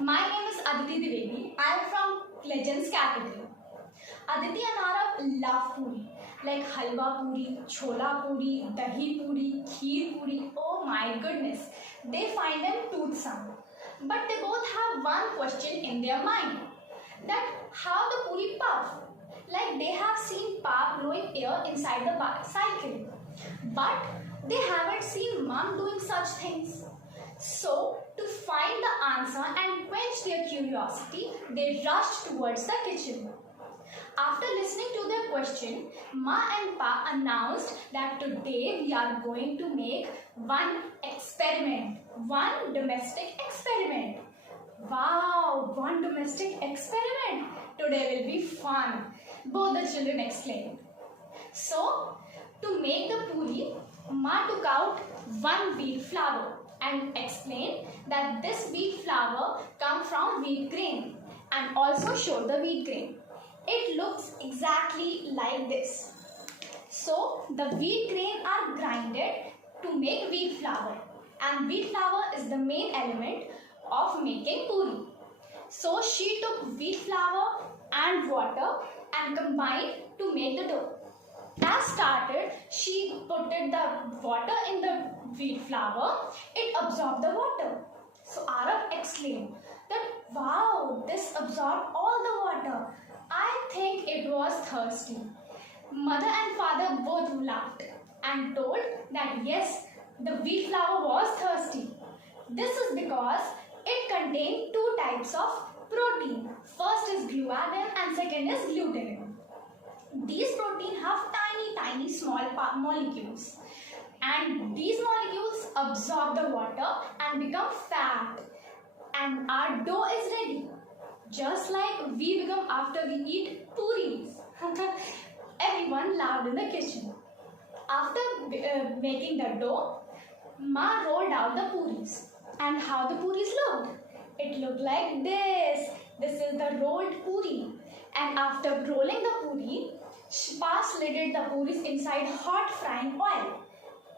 My name is Aditi Dwivedi. I am from Legends Capital. Aditi and Arav love puri, like halwa puri, chola puri, dahi puri, kheer puri. Oh my goodness, they find them toothsome. But they both have one question in their mind: that how the puri puff? Like they have seen pap blowing air inside the cycle, but they haven't seen mom doing such things. So, to find the answer and quench their curiosity, they rushed towards the kitchen. After listening to their question, Ma and Pa announced that today we are going to make one experiment, one domestic experiment. Wow, one domestic experiment. Today will be fun, both the children exclaimed. So, to make the puri, Ma took out one wheat flour and explained that this wheat flour comes from wheat grain, and also showed the wheat grain. It looks exactly like this. So the wheat grain are grinded to make wheat flour, and wheat flour is the main element of making puri. So she took wheat flour and water and combined to make the dough. As started, she put the water in the wheat flour. It absorbed the water. So Arav exclaimed that, wow, this absorbed all the water. I think it was thirsty. Mother and father both laughed and told that yes, the wheat flour was thirsty. This is because it contained two types of protein. First is gliadin and second is glutenin. These protein have tiny small molecules, and these molecules absorb the water and become fat, and our dough is ready, just like we become after we eat puris. Everyone laughed in the kitchen. After making the dough, Ma rolled out the puris, and how the puris looked? It looked like this. This is the rolled puri, and after rolling the puri, Pa slid the puris inside hot frying oil,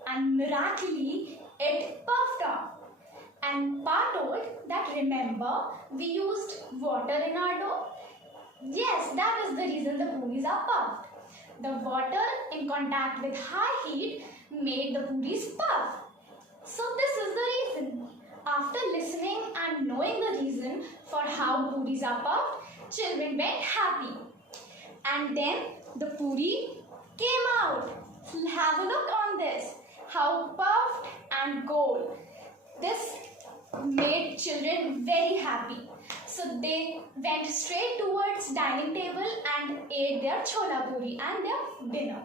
and miraculously it puffed up. And Pa told that, remember, we used water in our dough? Yes, that is the reason the puris are puffed. The water in contact with high heat made the puris puff. So this is the reason. After listening and knowing the reason for how puris are puffed, children went happy. And then the puri came out. Have a look on this. How puffed and gold. This made children very happy. So they went straight towards dining table and ate their chola puri and their dinner.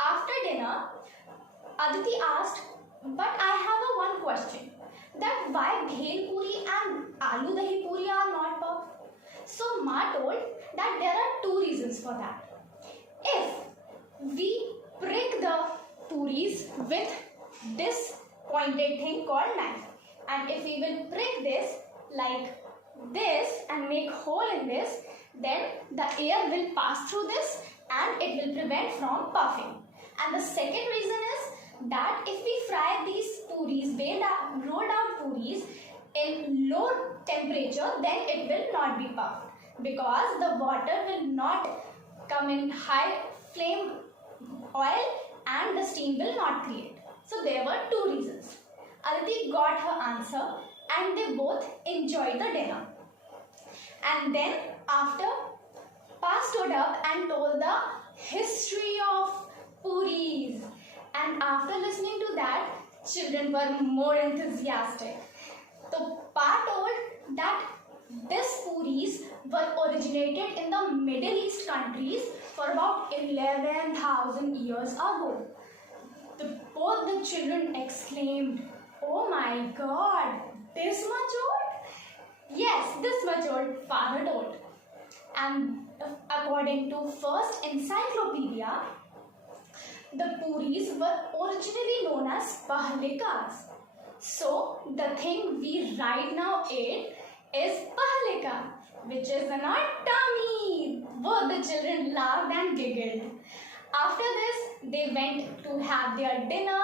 After dinner, Aditi asked, but I have a one question, that why bhel puri and aloo dahi puri are not puffed? So Ma told that there are two reasons for that. If we prick the puris with this pointed thing called knife, and if we will prick this like this and make hole in this, then the air will pass through this and it will prevent from puffing. And the second reason is that if we fry these puris, rolled out puris in low temperature, then it will not be puffed, because the water will not come in high flame oil and the steam will not create. So there were two reasons. Aditi got her answer and they both enjoyed the dinner. And then after, Pa stood up and told the history of puris. And after listening to that, children were more enthusiastic. So Pa told that these puris were originated in the Middle East countries for about 11,000 years ago. Both the children exclaimed, oh my God, this much old? Yes, this much old, father told. And according to First Encyclopedia, the puris were originally known as pahalikas. So the thing we right now ate is pahalika, which is in our tummy. Both the children laughed and giggled. After this, they went to have their dinner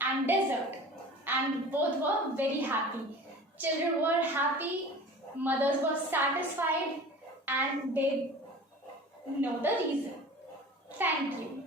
and dessert, and both were very happy. Children were happy happy, mothers were satisfied, and they know the reason. Thank you.